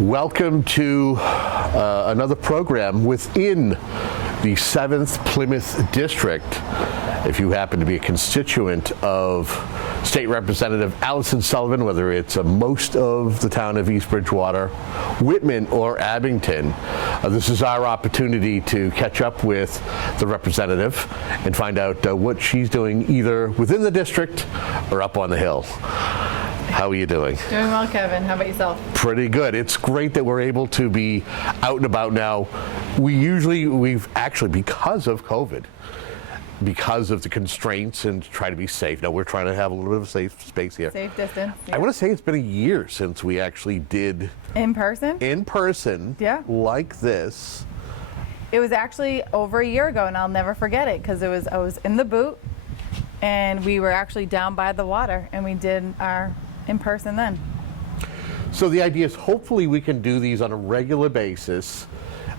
Welcome to another program within the 7th Plymouth District. If you happen to be a constituent of State Representative Alyson Sullivan, whether it's most of the town of East Bridgewater, Whitman, or Abington, this is our opportunity to catch up with the representative and find out what she's doing either within the district or up on the hill. How are you doing? Doing well, Kevin. How about yourself? Pretty good. It's great that we're able to be out and about now. We've actually, because of COVID, because of the constraints and try to be safe. Now we're trying to have a little bit of safe space here. Safe distance. Yeah. I want to say it's been a year since we actually did in person. Yeah. Like this. It was actually over a year ago, and I'll never forget it because I was in the boot, and we were actually down by the water, and we did our in person then. So the idea is hopefully we can do these on a regular basis,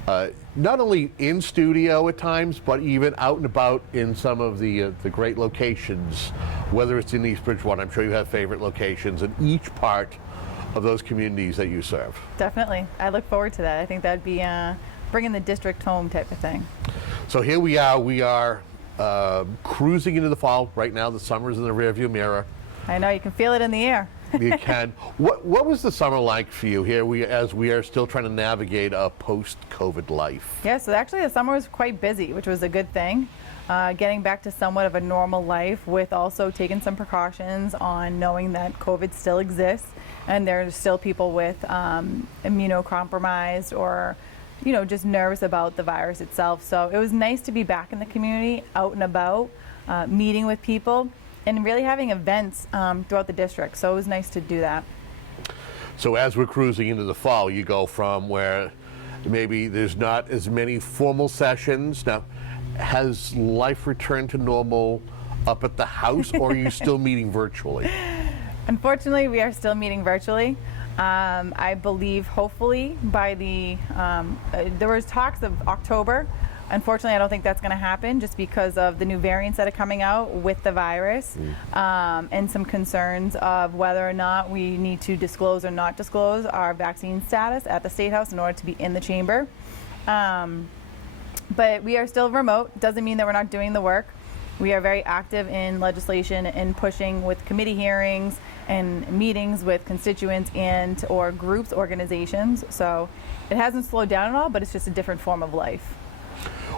not only in studio at times, but even out and about in some of the great locations, whether it's in East Bridgewater. I'm sure you have favorite locations in each part of those communities that you serve. Definitely. I look forward to that. I think that'd be bringing the district home type of thing. So here we are cruising into the fall. Right now the summer's in the rearview mirror. I know, you can feel it in the air. You can. What was the summer like for you here as we are still trying to navigate a post-COVID life? Yeah, so actually the summer was quite busy, which was a good thing. Getting back to somewhat of a normal life with also taking some precautions on knowing that COVID still exists and there's still people with immunocompromised or just nervous about the virus itself. So it was nice to be back in the community, out and about, meeting with people, and really having events throughout the district. So it was nice to do that. So as we're cruising into the fall, you go from where maybe there's not as many formal sessions. Now, has life returned to normal up at the house, or are you still meeting virtually? Unfortunately, we are still meeting virtually. I believe hopefully by there was talks of October. Unfortunately, I don't think that's going to happen just because of the new variants that are coming out with the virus and some concerns of whether or not we need to disclose or not disclose our vaccine status at the State House in order to be in the chamber. But we are still remote. Doesn't mean that we're not doing the work. We are very active in legislation and pushing with committee hearings and meetings with constituents and or groups, organizations. So it hasn't slowed down at all, but it's just a different form of life.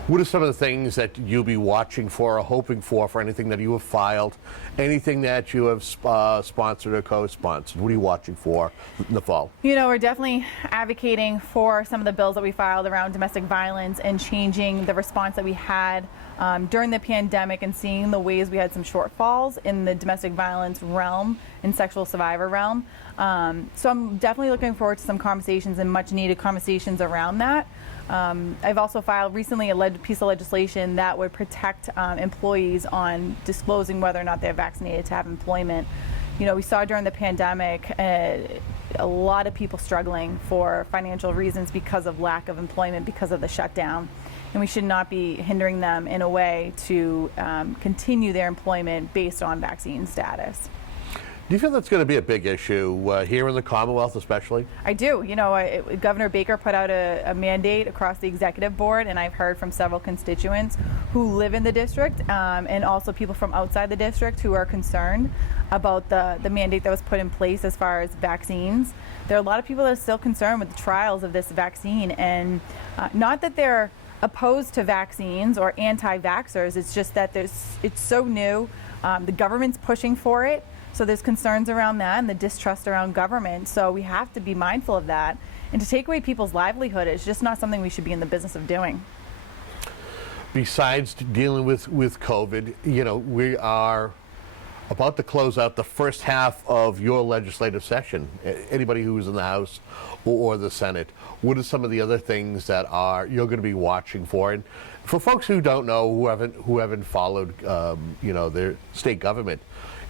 What are some of the things that you'll be watching for or hoping for anything that you have filed, anything that you have sponsored or co-sponsored? What are you watching for in the fall? We're definitely advocating for some of the bills that we filed around domestic violence and changing the response that we had during the pandemic and seeing the ways we had some shortfalls in the domestic violence realm and sexual survivor realm. So I'm definitely looking forward to some conversations and much needed conversations around that. I've also filed recently a piece of legislation that would protect employees on disclosing whether or not they're vaccinated to have employment. We saw during the pandemic a lot of people struggling for financial reasons because of lack of employment, because of the shutdown. And we should not be hindering them in a way to continue their employment based on vaccine status. Do you feel that's going to be a big issue here in the Commonwealth especially? I do. Governor Baker put out a mandate across the executive board, and I've heard from several constituents who live in the district and also people from outside the district who are concerned about the mandate that was put in place as far as vaccines. There are a lot of people that are still concerned with the trials of this vaccine, and not that they're opposed to vaccines or anti-vaxxers, it's just that it's so new. The government's pushing for it. So there's concerns around that and the distrust around government. So we have to be mindful of that. And to take away people's livelihood is just not something we should be in the business of doing. Besides dealing with COVID, we are about to close out the first half of your legislative session. Anybody who is in the House or the Senate, what are some of the other things that you're going to be watching for? And for folks who don't know, who haven't followed, their state government,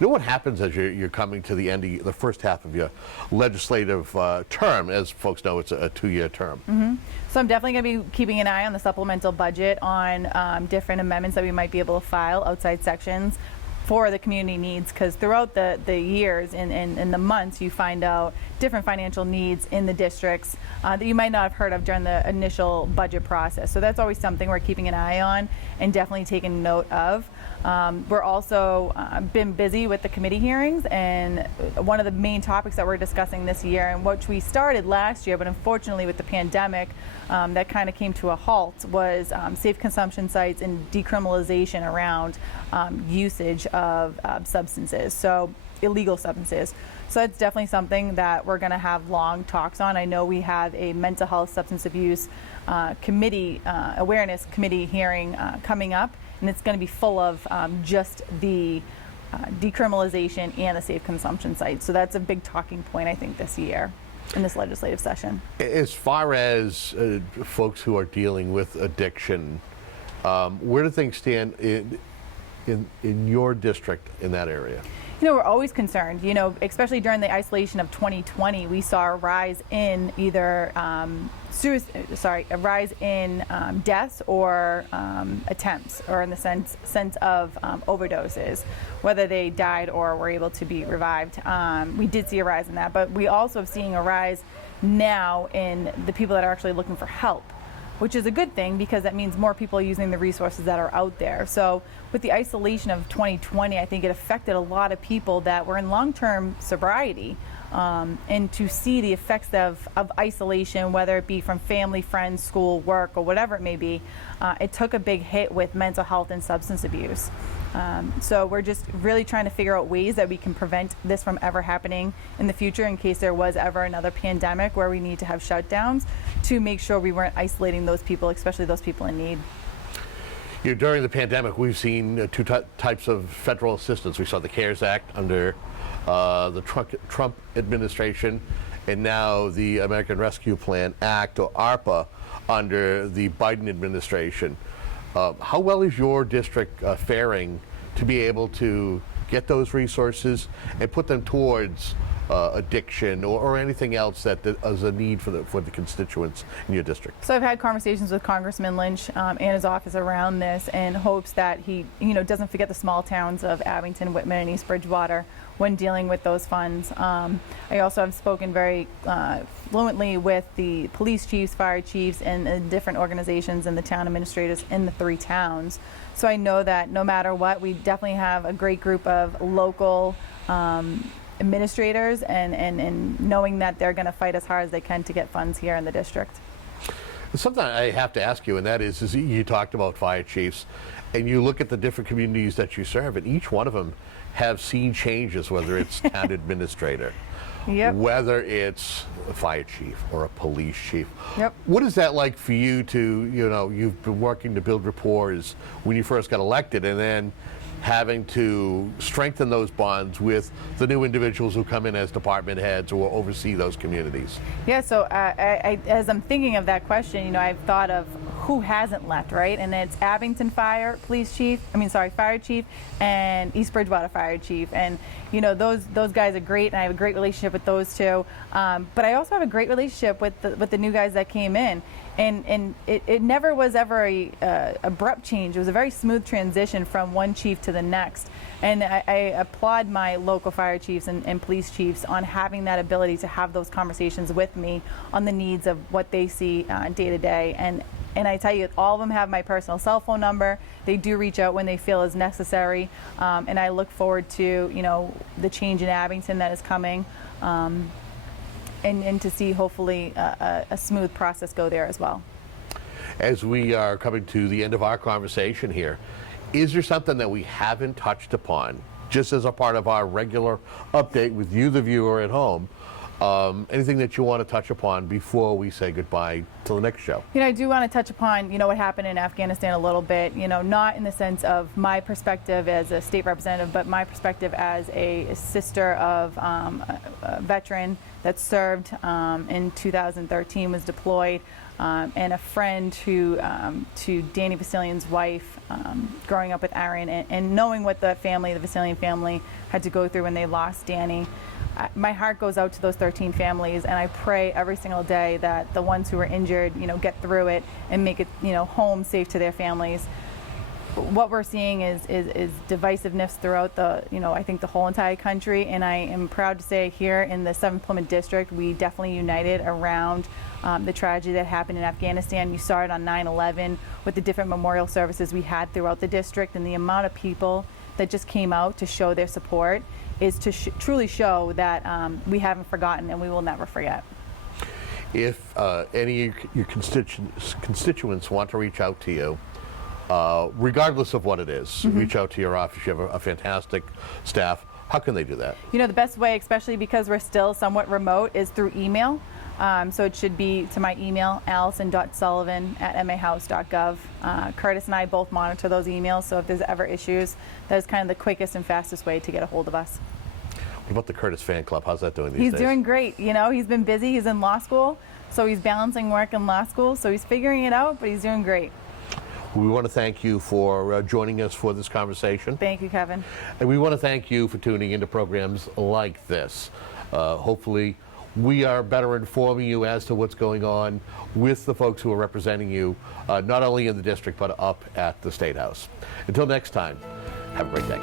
what happens as you're coming to the end of the first half of your legislative term? As folks know, it's a 2-year term. Mm-hmm. So I'm definitely going to be keeping an eye on the supplemental budget on different amendments that we might be able to file outside sections for the community needs, because throughout the years and the months you find out different financial needs in the districts that you might not have heard of during the initial budget process. So that's always something we're keeping an eye on and definitely taking note of. We're also been busy with the committee hearings, and one of the main topics that we're discussing this year, and which we started last year, but unfortunately with the pandemic that kind of came to a halt, was safe consumption sites and decriminalization around usage of substances, so illegal substances. So that's definitely something that we're going to have long talks on. I know we have a mental health substance abuse committee, awareness committee hearing coming up, and it's going to be full of just the decriminalization and the safe consumption sites. So that's a big talking point, I think, this year in this legislative session. As far as folks who are dealing with addiction, where do things stand in your district in that area? You know, we're always concerned, you know, especially during the isolation of 2020, we saw a rise in either a rise in deaths or attempts, or in the sense of overdoses, whether they died or were able to be revived. We did see a rise in that, but we also have seen a rise now in the people that are actually looking for help, which is a good thing because that means more people are using the resources that are out there. So with the isolation of 2020, I think it affected a lot of people that were in long-term sobriety. And to see the effects of isolation, whether it be from family, friends, school, work, or whatever it may be, it took a big hit with mental health and substance abuse. So we're just really trying to figure out ways that we can prevent this from ever happening in the future, in case there was ever another pandemic where we need to have shutdowns, to make sure we weren't isolating those people, especially those people in need. During the pandemic, we've seen two types of federal assistance. We saw the CARES Act under the Trump administration, and now the American Rescue Plan Act, or ARPA, under the Biden administration. How well is your district faring to be able to get those resources and put them towards addiction or anything else that is a need for the constituents in your district? So I've had conversations with Congressman Lynch and his office around this, in hopes that he, doesn't forget the small towns of Abington, Whitman, and East Bridgewater when dealing with those funds. I also have spoken very fluently with the police chiefs, fire chiefs, and different organizations and the town administrators in the 3 towns. So I know that no matter what, we definitely have a great group of local administrators, and knowing that they're going to fight as hard as they can to get funds here in the district. Something I have to ask you, and that is you talked about fire chiefs, and you look at the different communities that you serve, and each one of them have seen changes, whether it's town administrator, yep, whether it's a fire chief or a police chief. Yep. What is that like for you to, you've been working to build rapport when you first got elected, and then having to strengthen those bonds with the new individuals who come in as department heads or oversee those communities? Yeah, so as I'm thinking of that question, I've thought of who hasn't left, right? And it's Abington Fire Chief, and East Bridgewater Fire Chief. And, those guys are great, and I have a great relationship with those two. But I also have a great relationship with the new guys that came in. And it never was ever a abrupt change. It was a very smooth transition from one chief to the next. And I applaud my local fire chiefs and police chiefs on having that ability to have those conversations with me on the needs of what they see day to day. And I tell you, all of them have my personal cell phone number. They do reach out when they feel is necessary. And I look forward to, the change in Abington that is coming. And to see, hopefully, a smooth process go there as well. As we are coming to the end of our conversation here, is there something that we haven't touched upon, just as a part of our regular update with you, the viewer at home? Anything that you want to touch upon before we say goodbye till the next show? I do want to touch upon, what happened in Afghanistan a little bit, not in the sense of my perspective as a state representative, but my perspective as a sister of a veteran that served in 2013, was deployed, and a friend to Danny Vasilian's wife, growing up with Aaron, and knowing what the Vasilian family had to go through when they lost Danny. My heart goes out to those 13 families, and I pray every single day that the ones who were injured, get through it and make it, home safe to their families. what we're seeing is divisiveness throughout I think the whole entire country. And I am proud to say here in the 7th Plymouth District, we definitely united around the tragedy that happened in Afghanistan. You saw it on 9/11 with the different memorial services we had throughout the district, and the amount of people that just came out to show their support is to truly show that we haven't forgotten and we will never forget. If any of your constituents want to reach out to you, regardless of what it is, reach out to your office. You have a fantastic staff. How can they do that? The best way, especially because we're still somewhat remote, is through email. So it should be to my email, alyson.sullivan@mahouse.gov. Curtis and I both monitor those emails, so if there's ever issues, that is kind of the quickest and fastest way to get a hold of us. What about the Curtis fan club? How's that doing these days? He's doing great. He's been busy. He's in law school, so he's balancing work and law school, so he's figuring it out, but he's doing great. We want to thank you for joining us for this conversation. Thank you, Kevin. And we want to thank you for tuning into programs like this. Hopefully, we are better informing you as to what's going on with the folks who are representing you, not only in the district, but up at the State House. Until next time, have a great day.